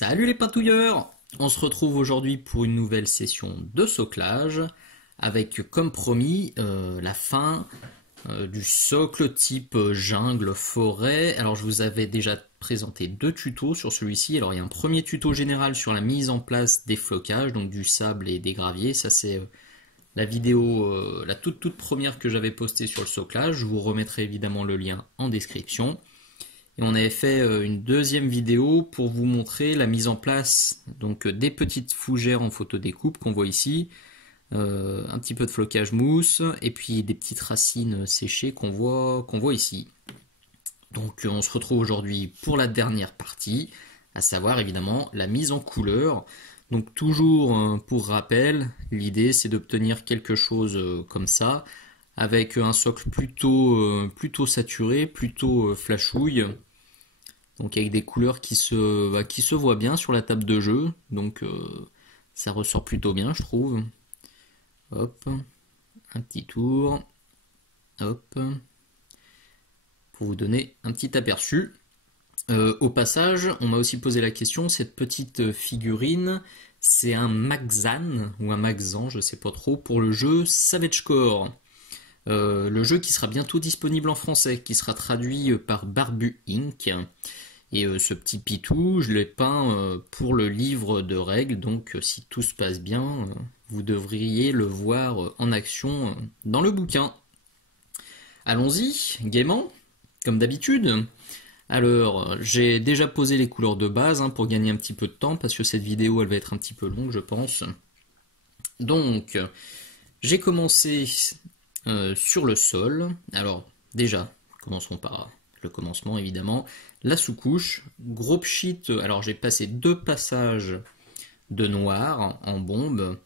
Salut les patouilleurs! On se retrouve aujourd'hui pour une nouvelle session de soclage avec comme promis la fin du socle type jungle forêt. Alors je vous avais déjà présenté deux tutos sur celui-ci. Alors il y a un premier tuto général sur la mise en place des flocages, donc du sable et des graviers. Ça c'est la vidéo, la toute première que j'avais postée sur le soclage. Je vous remettrai évidemment le lien en description. Et on avait fait une deuxième vidéo pour vous montrer la mise en place donc des petites fougères en photodécoupe qu'on voit ici, un petit peu de flocage mousse et puis des petites racines séchées qu'on voit ici. Donc on se retrouve aujourd'hui pour la dernière partie, à savoir évidemment la mise en couleur. Donc toujours pour rappel, l'idée c'est d'obtenir quelque chose comme ça, avec un socle plutôt saturé, plutôt flashouille. Donc avec des couleurs qui se voient bien sur la table de jeu. Donc ça ressort plutôt bien je trouve. Hop, un petit tour. Hop. Pour vous donner un petit aperçu. Au passage, on m'a aussi posé la question, cette petite figurine, c'est un Maxan ou un Maxan, je sais pas trop, pour le jeu Savage Core. Le jeu qui sera bientôt disponible en français, qui sera traduit par Barbu Inc. Et ce petit pitou, je l'ai peint pour le livre de règles, donc si tout se passe bien, vous devriez le voir en action dans le bouquin. Allons-y, gaiement, comme d'habitude. Alors, j'ai déjà posé les couleurs de base pour gagner un petit peu de temps, parce que cette vidéo elle va être un petit peu longue je pense. Donc, j'ai commencé sur le sol. Alors, déjà, commençons par le commencement évidemment. La sous-couche, gros pchit, alors j'ai passé 2 passages de noir en bombe,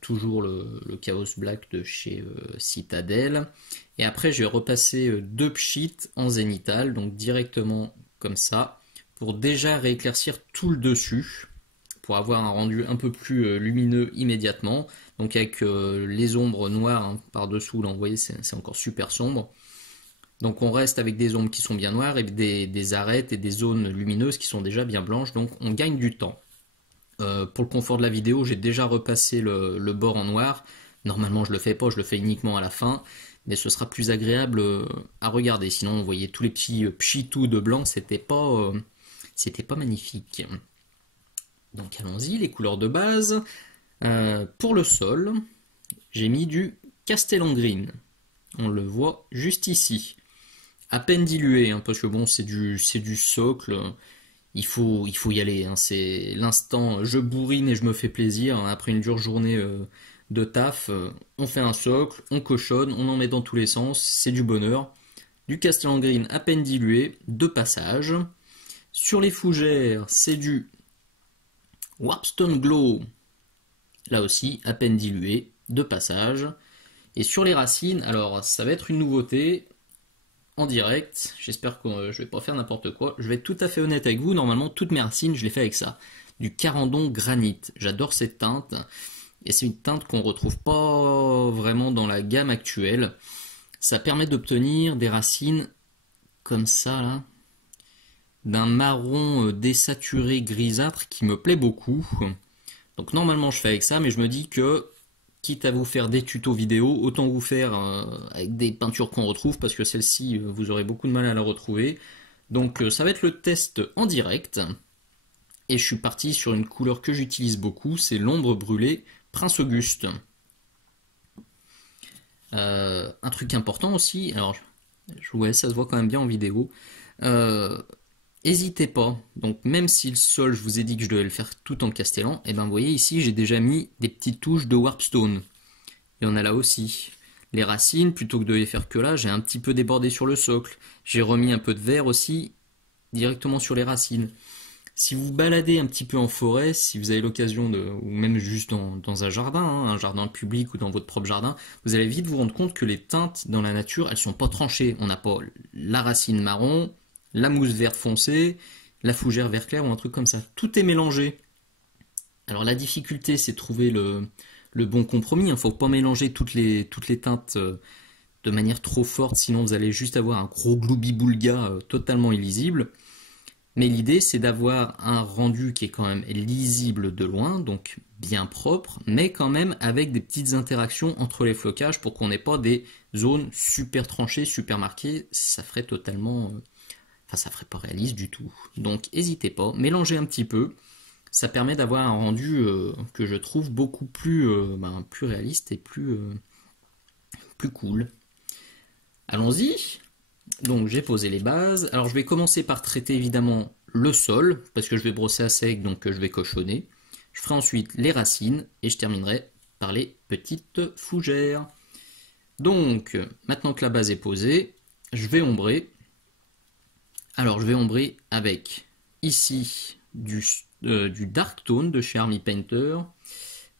toujours le Chaos Black de chez Citadel, et après j'ai repassé 2 pchits en zénital, donc directement comme ça, pour déjà rééclaircir tout le dessus, pour avoir un rendu un peu plus lumineux immédiatement, donc avec les ombres noires par dessous, là vous voyez c'est encore super sombre. Donc on reste avec des ombres qui sont bien noires et des arêtes et des zones lumineuses qui sont déjà bien blanches, donc on gagne du temps. Pour le confort de la vidéo, j'ai déjà repassé le bord en noir. Normalement je le fais pas, je le fais uniquement à la fin, mais ce sera plus agréable à regarder. Sinon vous voyez tous les petits pchitous de blanc, c'était pas magnifique. Donc allons-y, les couleurs de base. Pour le sol, j'ai mis du Castellan Green. On le voit juste ici. À peine dilué, parce que bon, c'est du socle, il faut y aller, c'est l'instant je bourrine et je me fais plaisir, après une dure journée de taf, on fait un socle, on cochonne, on en met dans tous les sens, c'est du bonheur. Du Castellan Green à peine dilué, 2 passages. Sur les fougères, c'est du Warpstone Glow, là aussi à peine dilué, 2 passages. Et sur les racines, alors ça va être une nouveauté en direct, j'espère que je vais pas faire n'importe quoi, je vais être tout à fait honnête avec vous, normalement toutes mes racines je les fais avec ça, du Carandon Granite, j'adore cette teinte, et c'est une teinte qu'on retrouve pas vraiment dans la gamme actuelle, ça permet d'obtenir des racines comme ça là, d'un marron désaturé grisâtre qui me plaît beaucoup, donc normalement je fais avec ça, mais je me dis que quitte à vous faire des tutos vidéo, autant vous faire avec des peintures qu'on retrouve, parce que celle-ci, vous aurez beaucoup de mal à la retrouver. Donc ça va être le test en direct. Et je suis parti sur une couleur que j'utilise beaucoup, c'est l'ombre brûlée Prince Auguste. Un truc important aussi, alors ouais, ça se voit quand même bien en vidéo. N'hésitez pas, donc même si le sol, je vous ai dit que je devais le faire tout en castellan, et ben vous voyez ici j'ai déjà mis des petites touches de Warpstone. Il y en a là aussi. Les racines, plutôt que de les faire que là, j'ai un petit peu débordé sur le socle. J'ai remis un peu de vert aussi, directement sur les racines. Si vous baladez un petit peu en forêt, si vous avez l'occasion ou même juste dans un jardin, un jardin public ou dans votre propre jardin, vous allez vite vous rendre compte que les teintes dans la nature, elles sont pas tranchées. On n'a pas la racine marron, la mousse vert foncé, la fougère vert clair ou un truc comme ça. Tout est mélangé. Alors la difficulté, c'est de trouver le bon compromis. Il ne faut pas mélanger toutes les teintes de manière trop forte, sinon vous allez juste avoir un gros gloubi-boulga totalement illisible. Mais l'idée, c'est d'avoir un rendu qui est quand même lisible de loin, donc bien propre, mais quand même avec des petites interactions entre les flocages pour qu'on n'ait pas des zones super tranchées, super marquées. Ça ferait totalement... Enfin, ça ferait pas réaliste du tout. Donc, n'hésitez pas, mélangez un petit peu. Ça permet d'avoir un rendu que je trouve beaucoup plus, plus réaliste et plus cool. Allons-y. Donc j'ai posé les bases. Alors je vais commencer par traiter évidemment le sol, parce que je vais brosser à sec, donc je vais cochonner. Je ferai ensuite les racines, et je terminerai par les petites fougères. Donc, maintenant que la base est posée, je vais ombrer. Alors je vais ombrer avec, ici, du Dark Tone de chez Army Painter.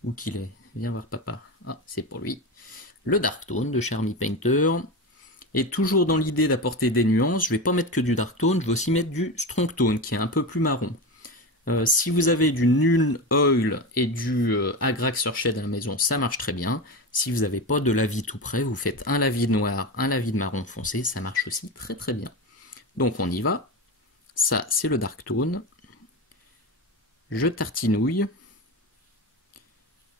Où qu'il est? Viens voir papa. Ah, c'est pour lui. Le Dark Tone de chez Army Painter. Et toujours dans l'idée d'apporter des nuances, je ne vais pas mettre que du Dark Tone, je vais aussi mettre du Strong Tone qui est un peu plus marron. Si vous avez du Nuln Oil et du Agrax Surshade à la maison, ça marche très bien. Si vous n'avez pas de lavis tout près, vous faites un lavis de noir, un lavis de marron foncé, ça marche aussi très très bien. Donc on y va. Ça, c'est le Dark Tone. Je tartinouille.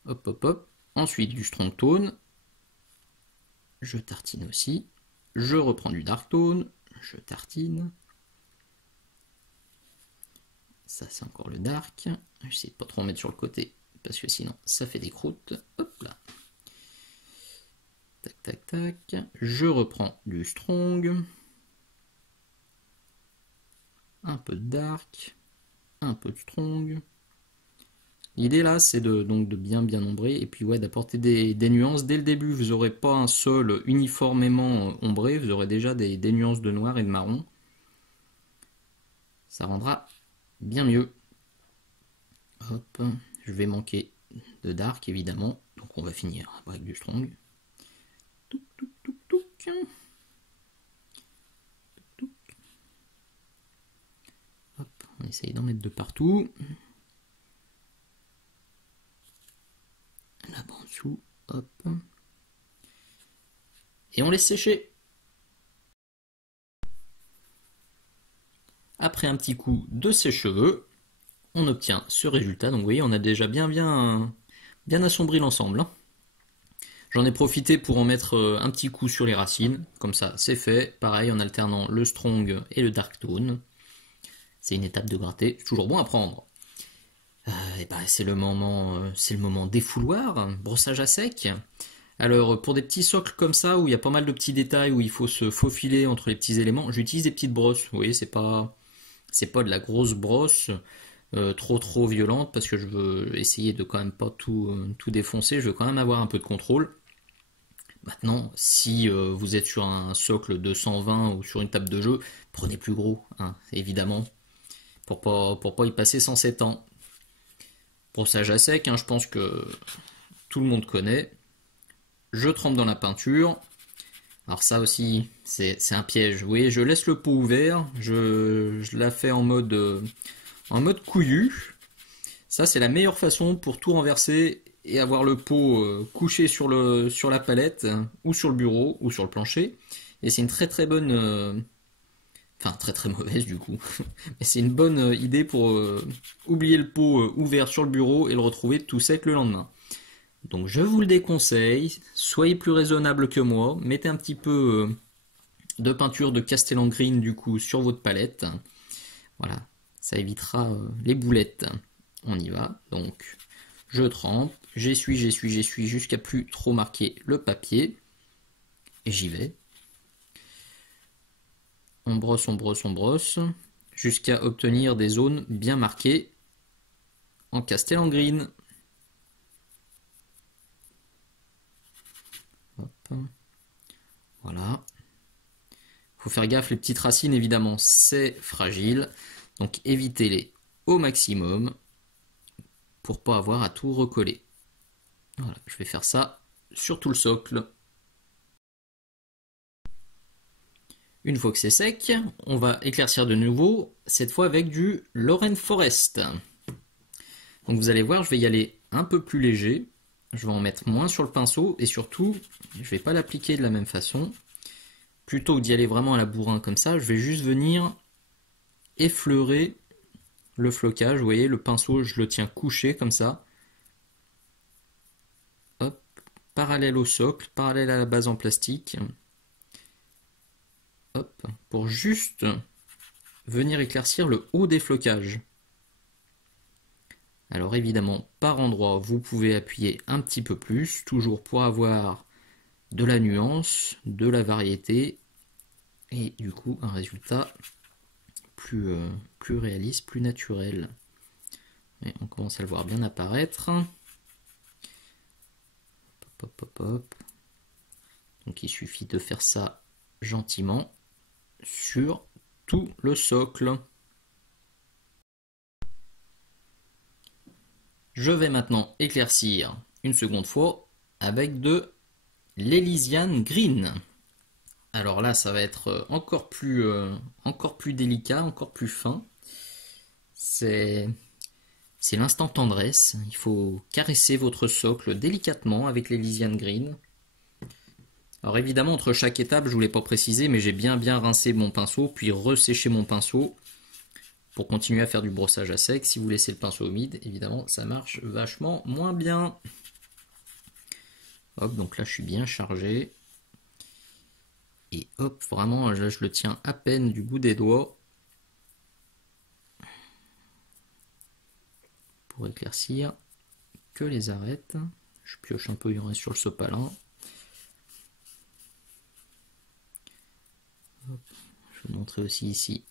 Hop hop hop. Ensuite du Strong Tone. Je tartine aussi. Je reprends du Dark Tone, je tartine. Ça c'est encore le Dark. J'essaie de pas trop en mettre sur le côté, parce que sinon ça fait des croûtes. Hop là. Tac tac tac. Je reprends du Strong. Un peu de Dark. Un peu de Strong. L'idée là, c'est donc de bien ombrer et puis ouais, d'apporter des nuances. Dès le début, vous n'aurez pas un sol uniformément ombré, vous aurez déjà des nuances de noir et de marron. Ça rendra bien mieux. Hop, je vais manquer de dark évidemment, donc on va finir avec du strong. Touc, touc, touc, touc. Hop, on essaye d'en mettre de partout. Là-bas en dessous, hop. Et on laisse sécher. Après un petit coup de sèche-cheveux, on obtient ce résultat. Donc vous voyez, on a déjà bien assombri l'ensemble. J'en ai profité pour en mettre un petit coup sur les racines. Comme ça, c'est fait. Pareil, en alternant le strong et le dark tone. C'est une étape de gratter. C'est toujours bon à prendre. Et ben, c'est le moment défouloir, brossage à sec. Alors pour des petits socles comme ça, où il y a pas mal de petits détails, où il faut se faufiler entre les petits éléments, j'utilise des petites brosses. Vous voyez, c'est pas de la grosse brosse trop violente, parce que je veux essayer de quand même pas tout défoncer, je veux quand même avoir un peu de contrôle. Maintenant, si vous êtes sur un socle de 120 ou sur une table de jeu, prenez plus gros, hein, évidemment, pour pas y passer 107 ans. Brossage à sec, hein, je pense que tout le monde connaît. Je trempe dans la peinture. Alors ça aussi, c'est un piège. Vous voyez, je laisse le pot ouvert. Je la fais en mode couillu. Ça, c'est la meilleure façon pour tout renverser et avoir le pot couché sur la palette, ou sur le bureau, ou sur le plancher. Et c'est une très bonne... Enfin, très mauvaise du coup. Mais c'est une bonne idée pour oublier le pot ouvert sur le bureau et le retrouver tout sec le lendemain. Donc je vous le déconseille, soyez plus raisonnable que moi, mettez un petit peu de peinture de Castellan Green du coup sur votre palette. Voilà, ça évitera les boulettes. On y va, donc je trempe, j'essuie jusqu'à plus trop marquer le papier. Et j'y vais. On brosse, jusqu'à obtenir des zones bien marquées en Castellan Green. Hop. Voilà. Faut faire gaffe, les petites racines évidemment c'est fragile, donc évitez-les au maximum pour pas avoir à tout recoller. Voilà, je vais faire ça sur tout le socle. Une fois que c'est sec, on va éclaircir de nouveau, cette fois avec du Lorraine Forest. Donc vous allez voir, je vais y aller un peu plus léger. Je vais en mettre moins sur le pinceau et surtout, je ne vais pas l'appliquer de la même façon. Plutôt que d'y aller vraiment à la bourrin comme ça, je vais juste venir effleurer le flocage. Vous voyez, le pinceau, je le tiens couché comme ça. Hop, parallèle au socle, parallèle à la base en plastique. Hop, pour juste venir éclaircir le haut des flocages. Alors évidemment, par endroit, vous pouvez appuyer un petit peu plus, toujours pour avoir de la nuance, de la variété, et du coup un résultat plus réaliste, plus naturel. Et on commence à le voir bien apparaître. Hop, hop, hop, hop. Donc il suffit de faire ça gentiment sur tout le socle. Je vais maintenant éclaircir une seconde fois avec de l'Elysian Green. Alors là, ça va être encore plus délicat, encore plus fin. C'est l'instant tendresse. Il faut caresser votre socle délicatement avec l'Elysian Green. Alors évidemment, entre chaque étape, je ne vous l'ai pas précisé, mais j'ai bien rincé mon pinceau, puis resséché mon pinceau pour continuer à faire du brossage à sec. Si vous laissez le pinceau humide, évidemment, ça marche vachement moins bien. Hop, donc là, je suis bien chargé. Et hop, vraiment, là, je le tiens à peine du bout des doigts. Pour éclaircir que les arêtes. Je pioche un peu, il en reste sur le sopalin. Hop, je vais vous montrer aussi ici.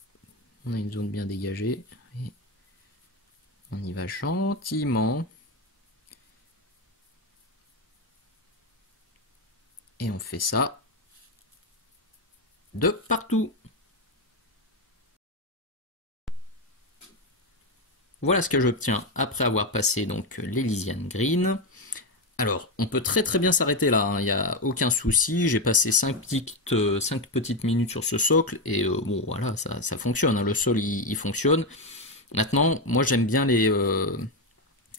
On a une zone bien dégagée. Et on y va gentiment. Et on fait ça de partout. Voilà ce que j'obtiens après avoir passé donc l'Elysian Green. Alors, on peut très bien s'arrêter là, hein, il n'y a aucun souci. J'ai passé 5 petites minutes sur ce socle et bon voilà, ça fonctionne, hein, le sol il fonctionne. Maintenant, moi j'aime bien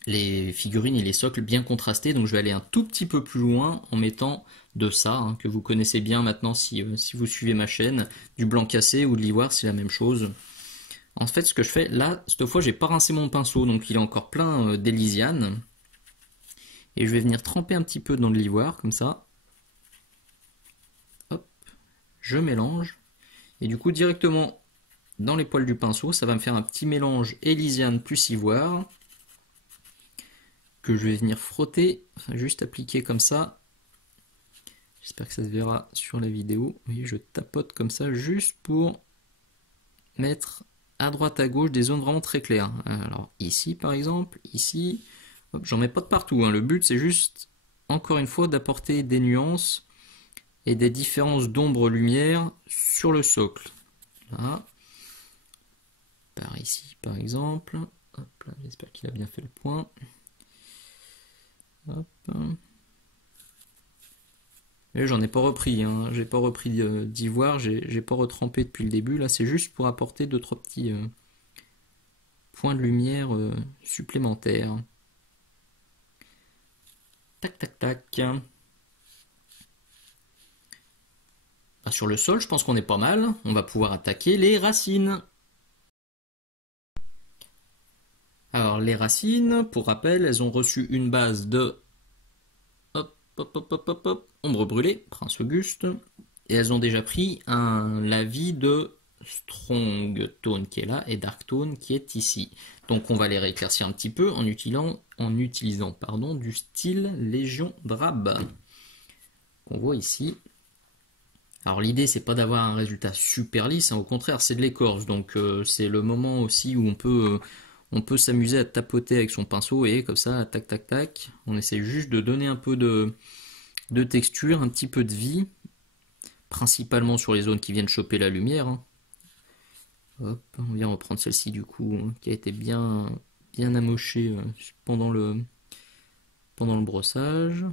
les figurines et les socles bien contrastés, donc je vais aller un tout petit peu plus loin en mettant de ça, hein, que vous connaissez bien maintenant si vous suivez ma chaîne, du blanc cassé ou de l'ivoire, c'est la même chose. En fait, ce que je fais là, cette fois j'ai pas rincé mon pinceau, donc il est encore plein d'Elysian. Et je vais venir tremper un petit peu dans de l'ivoire, comme ça. Hop, je mélange. Et du coup, directement dans les poils du pinceau, ça va me faire un petit mélange Elysian plus ivoire. Que je vais venir frotter, enfin, juste appliquer comme ça. J'espère que ça se verra sur la vidéo. Oui, je tapote comme ça, juste pour mettre à droite à gauche des zones vraiment très claires. Alors ici par exemple, ici... J'en mets pas de partout, hein. Le but c'est juste, encore une fois, d'apporter des nuances et des différences d'ombre-lumière sur le socle. Là. Par ici par exemple. Hop là, j'espère qu'il a bien fait le point. Hop. Et j'en ai pas repris, hein. J'ai pas repris d'ivoire, j'ai pas retrempé depuis le début. Là c'est juste pour apporter 2-3 petits points de lumière supplémentaires. Tac, tac, tac. Sur le sol, je pense qu'on est pas mal. On va pouvoir attaquer les racines. Alors, les racines, pour rappel, elles ont reçu une base de ombre brûlée, Prince Auguste. Et elles ont déjà pris un lavis de Strong Tone qui est là et Dark Tone qui est ici. Donc on va les rééclaircir un petit peu en utilisant du style Légion Drab qu'on voit ici. Alors l'idée c'est pas d'avoir un résultat super lisse, hein, au contraire c'est de l'écorce, donc c'est le moment aussi où on peut s'amuser à tapoter avec son pinceau et comme ça tac tac tac, on essaie juste de donner un peu de texture, un petit peu de vie, principalement sur les zones qui viennent choper la lumière, hein. Hop, on vient reprendre celle-ci du coup, hein, qui a été bien amochée pendant le brossage.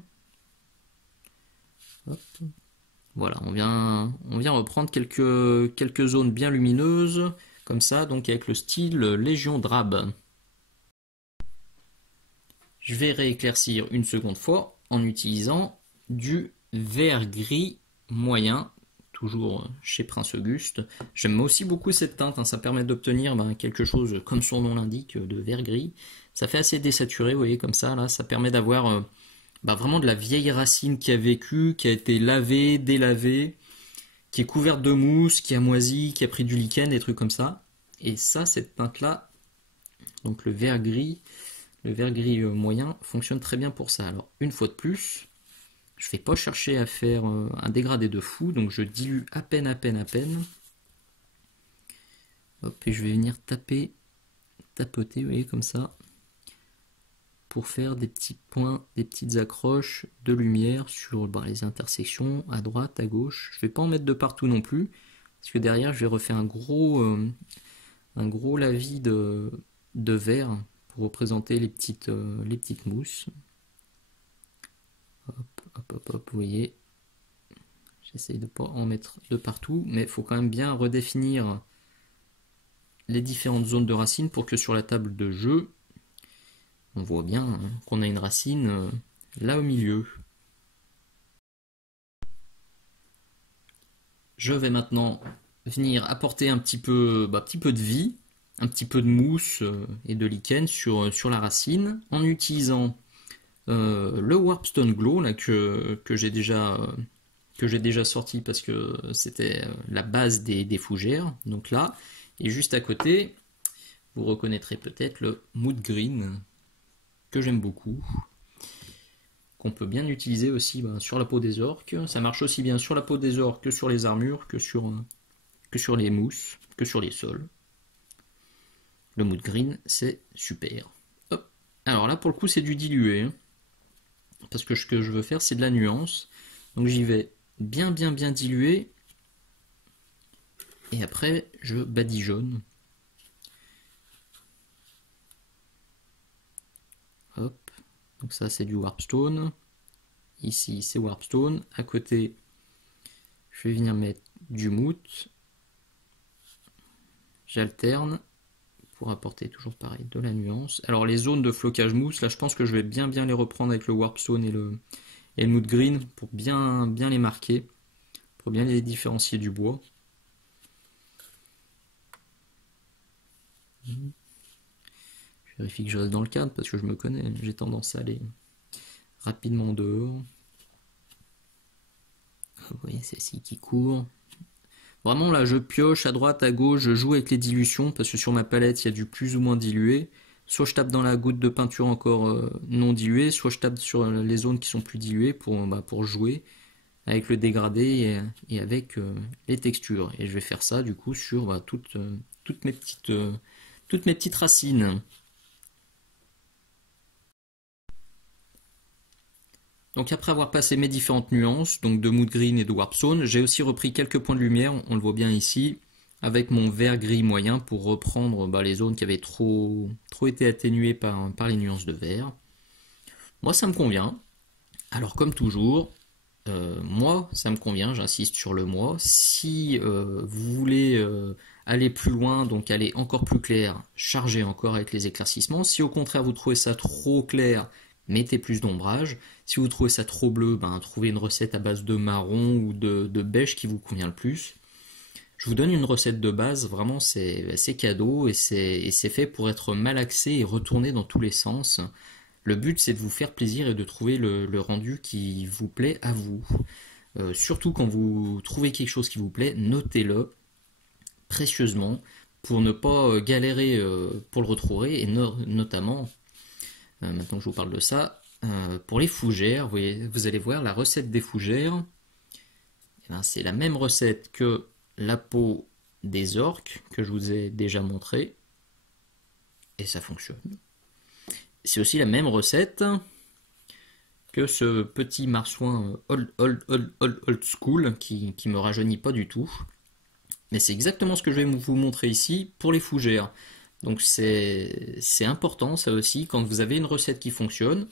Hop. Voilà, on vient reprendre quelques zones bien lumineuses, comme ça, donc avec le style Légion Drab. Je vais rééclaircir une seconde fois en utilisant du vert gris moyen, toujours chez Prince Auguste. J'aime aussi beaucoup cette teinte, hein, ça permet d'obtenir quelque chose, comme son nom l'indique, de vert gris. Ça fait assez désaturé, vous voyez, comme ça, là, ça permet d'avoir vraiment de la vieille racine qui a vécu, qui a été lavée, délavée, qui est couverte de mousse, qui a moisi, qui a pris du lichen, des trucs comme ça. Et ça, cette teinte-là, donc le vert gris moyen, fonctionne très bien pour ça. Alors, une fois de plus, je ne vais pas chercher à faire un dégradé de fou, donc je dilue à peine. Hop, et je vais venir tapoter, vous voyez, comme ça, pour faire des petits points, des petites accroches de lumière sur les intersections, à droite, à gauche. Je ne vais pas en mettre de partout non plus, parce que derrière, je vais refaire un gros lavis de vert pour représenter les petites mousses. Hop, vous voyez. J'essaye de ne pas en mettre de partout, mais il faut quand même bien redéfinir les différentes zones de racines pour que sur la table de jeu, on voit bien qu'on a une racine là au milieu. Je vais maintenant venir apporter un petit peu de vie, un petit peu de mousse et de lichen sur la racine en utilisant le Warpstone Glow là, que j'ai déjà sorti parce que c'était la base des fougères. Donc là, et juste à côté, vous reconnaîtrez peut-être le Mood Green que j'aime beaucoup, qu'on peut bien utiliser aussi sur la peau des orques. Ça marche aussi bien sur la peau des orques que sur les armures, que sur les mousses, que sur les sols. Le Mood Green, c'est super. Hop. Alors là, pour le coup, c'est du dilué, hein, parce que ce que je veux faire, c'est de la nuance. Donc j'y vais bien diluer. Et après, je badigeonne. Hop. Donc ça, c'est du Warpstone. Ici, c'est Warpstone. À côté, je vais venir mettre du Moot. J'alterne pour apporter toujours pareil de la nuance. Alors les zones de flocage mousse, là je pense que je vais bien les reprendre avec le Warpstone et le Mood Green pour bien les marquer, pour bien les différencier du bois. Je vérifie que je reste dans le cadre parce que je me connais, j'ai tendance à aller rapidement dehors. Vous voyez celle-ci qui court. Vraiment là je pioche à droite, à gauche, je joue avec les dilutions parce que sur ma palette il y a du plus ou moins dilué. Soit je tape dans la goutte de peinture encore non diluée, soit je tape sur les zones qui sont plus diluées pour jouer avec le dégradé et avec les textures. Et je vais faire ça du coup sur toutes mes petites racines. Donc après avoir passé mes différentes nuances, donc de Mood Green et de Warpstone, j'ai aussi repris quelques points de lumière, on le voit bien ici, avec mon vert gris moyen pour reprendre les zones qui avaient trop été atténuées par les nuances de vert. Moi ça me convient. Alors comme toujours, moi ça me convient, j'insiste sur le moi. Si vous voulez aller plus loin, donc aller encore plus clair, chargez encore avec les éclaircissements. Si au contraire vous trouvez ça trop clair, mettez plus d'ombrage. Si vous trouvez ça trop bleu, trouvez une recette à base de marron ou de beige qui vous convient le plus. Je vous donne une recette de base, vraiment c'est cadeau et c'est fait pour être malaxé et retourné dans tous les sens. Le but c'est de vous faire plaisir et de trouver le rendu qui vous plaît à vous. Surtout quand vous trouvez quelque chose qui vous plaît, notez-le précieusement pour ne pas galérer pour le retrouver et notamment, maintenant que je vous parle de ça, pour les fougères, vous allez voir la recette des fougères, c'est la même recette que la peau des orques que je vous ai déjà montré et ça fonctionne. C'est aussi la même recette que ce petit marsouin old school qui me rajeunit pas du tout. Mais c'est exactement ce que je vais vous montrer ici pour les fougères. Donc c'est important ça aussi, quand vous avez une recette qui fonctionne,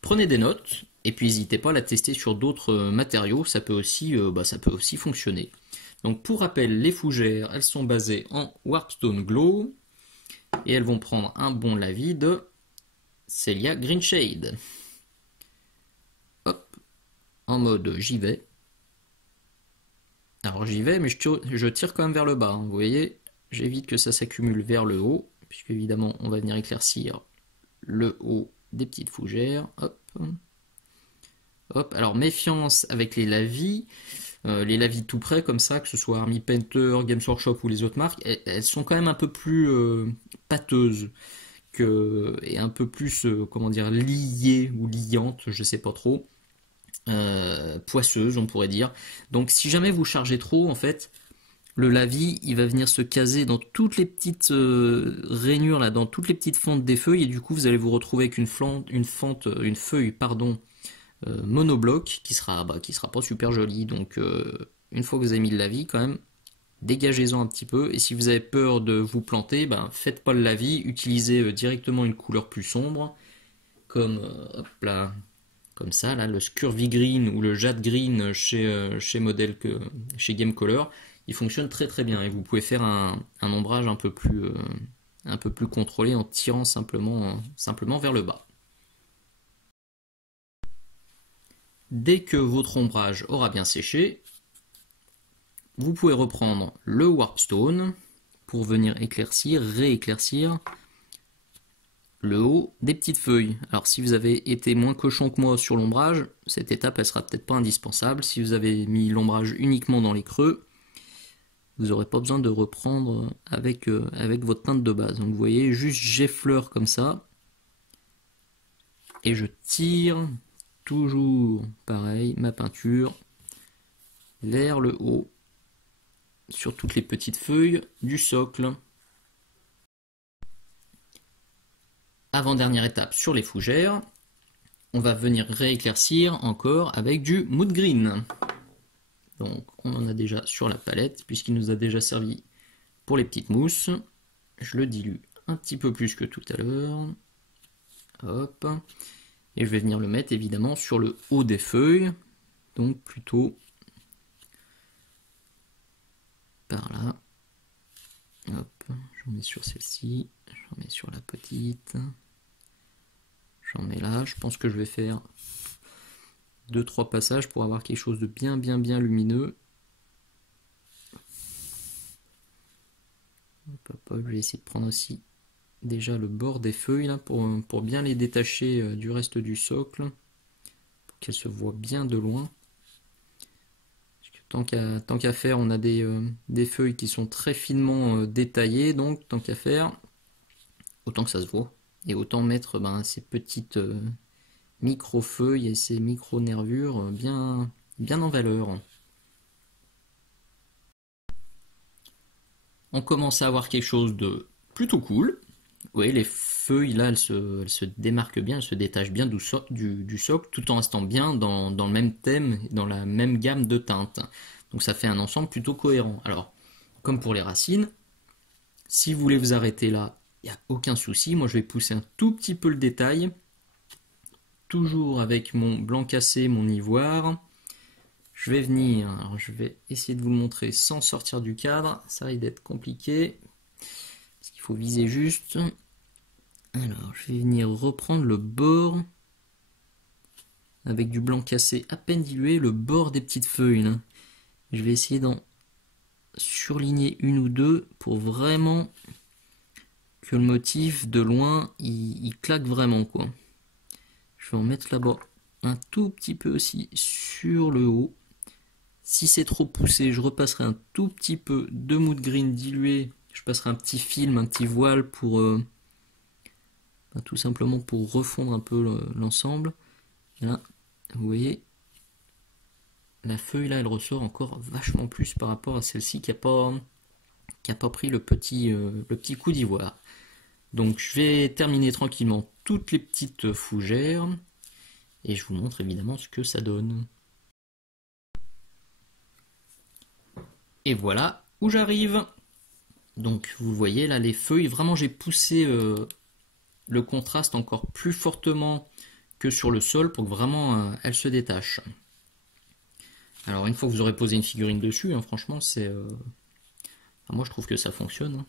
prenez des notes et puis n'hésitez pas à la tester sur d'autres matériaux, ça peut aussi fonctionner. Donc pour rappel, les fougères, elles sont basées en Warpstone Glow et elles vont prendre un bon lavis de Celia Green Shade. Hop, en mode j'y vais. Alors j'y vais, mais je tire quand même vers le bas, hein. Vous voyez, j'évite que ça s'accumule vers le haut, puisque évidemment on va venir éclaircir le haut des petites fougères. Hop. Hop. Alors méfiance avec les lavis tout près comme ça, que ce soit Army Painter, Games Workshop ou les autres marques, elles sont quand même un peu plus pâteuses et un peu plus, comment dire, liées ou liantes, je sais pas trop. Poisseuses on pourrait dire. Donc si jamais vous chargez trop, en fait, le lavis il va venir se caser dans toutes les petites rainures là, dans toutes les petites fentes des feuilles, et du coup vous allez vous retrouver avec une feuille pardon, monobloc qui sera pas super jolie. Donc une fois que vous avez mis le lavis, quand même dégagez-en un petit peu, et si vous avez peur de vous planter, ben faites pas le lavis, utilisez directement une couleur plus sombre comme hop là, comme ça, là, le Scurvy Green ou le Jade Green chez Game Color, il fonctionne très très bien, et vous pouvez faire un ombrage un peu plus contrôlé en tirant simplement vers le bas. Dès que votre ombrage aura bien séché, vous pouvez reprendre le Warpstone pour venir rééclaircir le haut des petites feuilles. Alors si vous avez été moins cochon que moi sur l'ombrage, cette étape elle sera peut-être pas indispensable. Si vous avez mis l'ombrage uniquement dans les creux, vous n'aurez pas besoin de reprendre avec votre teinte de base. Donc vous voyez, juste j'effleure comme ça, et je tire toujours pareil ma peinture vers le haut sur toutes les petites feuilles du socle. Avant-dernière étape sur les fougères, on va venir rééclaircir encore avec du mood green. Donc on en a déjà sur la palette, puisqu'il nous a déjà servi pour les petites mousses. Je le dilue un petit peu plus que tout à l'heure. Hop. Et je vais venir le mettre évidemment sur le haut des feuilles. Donc plutôt par là. Hop. J'en mets sur celle-ci. J'en mets sur la petite. J'en mets là. Je pense que je vais faire 2-3 passages pour avoir quelque chose de bien lumineux. Je vais essayer de prendre aussi déjà le bord des feuilles là pour bien les détacher du reste du socle, pour qu'elles se voient bien de loin. Parce que tant qu'à faire, on a des feuilles qui sont très finement détaillées, donc tant qu'à faire, autant que ça se voit. Et autant mettre ces petites micro-feuilles et ces micro-nervures bien en valeur. On commence à avoir quelque chose de plutôt cool. Vous voyez, les feuilles là, elles se démarquent bien, elles se détachent bien du socle, tout en restant bien dans le même thème, dans la même gamme de teintes. Donc ça fait un ensemble plutôt cohérent. Alors, comme pour les racines, si vous voulez vous arrêter là, il n'y a aucun souci. Moi je vais pousser un tout petit peu le détail, toujours avec mon blanc cassé, mon ivoire. Je vais venir, alors je vais essayer de vous le montrer sans sortir du cadre, ça risque d'être compliqué, parce qu'il faut viser juste. Alors je vais venir reprendre le bord, avec du blanc cassé à peine dilué, le bord des petites feuilles là. Je vais essayer d'en surligner une ou deux pour vraiment que le motif de loin il claque vraiment quoi. Je vais en mettre là-bas un tout petit peu aussi sur le haut. Si c'est trop poussé, je repasserai un tout petit peu de mood green dilué. Je passerai un petit film, un petit voile pour tout simplement pour refondre un peu l'ensemble. Là, vous voyez, la feuille là, elle ressort encore vachement plus par rapport à celle-ci qui a pas pris le petit coup d'ivoire. Donc je vais terminer tranquillement toutes les petites fougères et je vous montre évidemment ce que ça donne. Et voilà où j'arrive. Donc vous voyez là les feuilles, vraiment j'ai poussé le contraste encore plus fortement que sur le sol pour que vraiment elles se détachent. Alors une fois que vous aurez posé une figurine dessus, hein, franchement c'est... moi je trouve que ça fonctionne. Hein.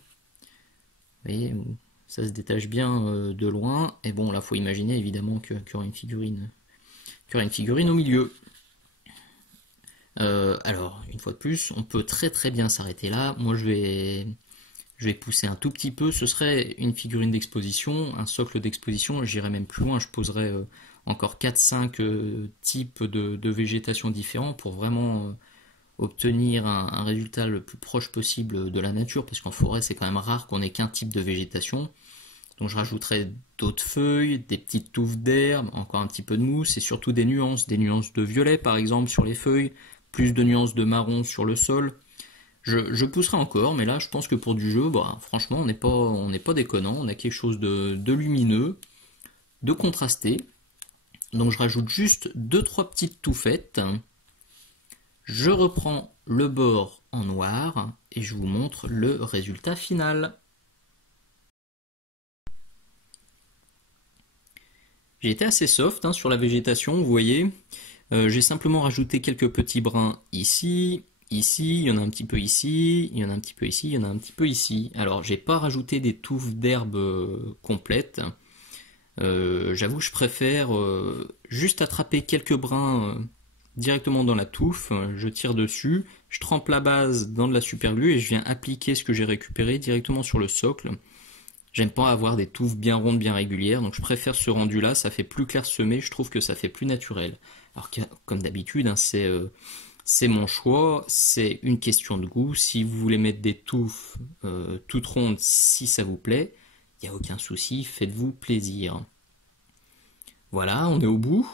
Vous voyez, ça se détache bien de loin. Et bon là faut imaginer évidemment qu'il y aura une figurine au milieu. Alors, une fois de plus, on peut très très bien s'arrêter là. Moi, je vais pousser un tout petit peu. Ce serait une figurine d'exposition, un socle d'exposition. J'irais même plus loin. Je poserais encore 4-5 types de végétation différents pour vraiment obtenir un résultat le plus proche possible de la nature. Parce qu'en forêt, c'est quand même rare qu'on ait qu'un type de végétation. Donc je rajouterai d'autres feuilles, des petites touffes d'herbe, encore un petit peu de mousse et surtout des nuances de violet par exemple sur les feuilles, plus de nuances de marron sur le sol. Je pousserai encore, mais là je pense que pour du jeu, bah, franchement on n'est pas déconnant, on a quelque chose de lumineux, de contrasté. Donc je rajoute juste deux trois petites touffettes. Je reprends le bord en noir et je vous montre le résultat final. J'ai été assez soft sur la végétation, vous voyez. J'ai simplement rajouté quelques petits brins ici, ici, il y en a un petit peu ici, il y en a un petit peu ici, il y en a un petit peu ici. Alors, j'ai pas rajouté des touffes d'herbe complètes. J'avoue que je préfère juste attraper quelques brins directement dans la touffe, je tire dessus, je trempe la base dans de la superglue et je viens appliquer ce que j'ai récupéré directement sur le socle. J'aime pas avoir des touffes bien rondes, bien régulières, donc je préfère ce rendu-là, ça fait plus clairsemé, je trouve que ça fait plus naturel. Alors que, comme d'habitude, c'est mon choix, c'est une question de goût. Si vous voulez mettre des touffes toutes rondes, si ça vous plaît, il n'y a aucun souci, faites-vous plaisir. Voilà, on est au bout.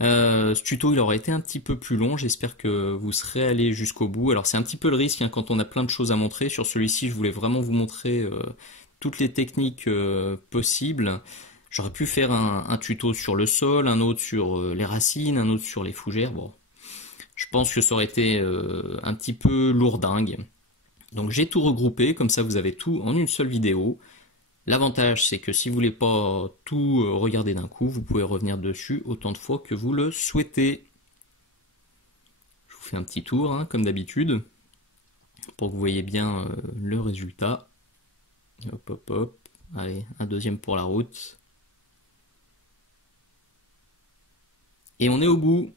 Ce tuto il aurait été un petit peu plus long, j'espère que vous serez allé jusqu'au bout. Alors c'est un petit peu le risque quand on a plein de choses à montrer. Sur celui-ci je voulais vraiment vous montrer toutes les techniques possibles. J'aurais pu faire un tuto sur le sol, un autre sur les racines, un autre sur les fougères. Bon, je pense que ça aurait été un petit peu lourdingue. Donc j'ai tout regroupé, comme ça vous avez tout en une seule vidéo. L'avantage, c'est que si vous voulez pas tout regarder d'un coup, vous pouvez revenir dessus autant de fois que vous le souhaitez. Je vous fais un petit tour, comme d'habitude, pour que vous voyez bien le résultat. Hop, hop, hop. Allez, un deuxième pour la route. Et on est au bout.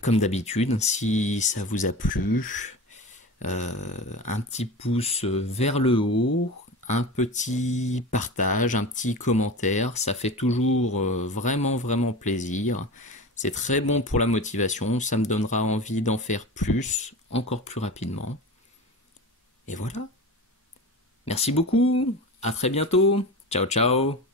Comme d'habitude, si ça vous a plu, un petit pouce vers le haut, un petit partage, un petit commentaire, ça fait toujours vraiment vraiment plaisir. C'est très bon pour la motivation, ça me donnera envie d'en faire plus, encore plus rapidement. Et voilà. Merci beaucoup, à très bientôt. Ciao ciao.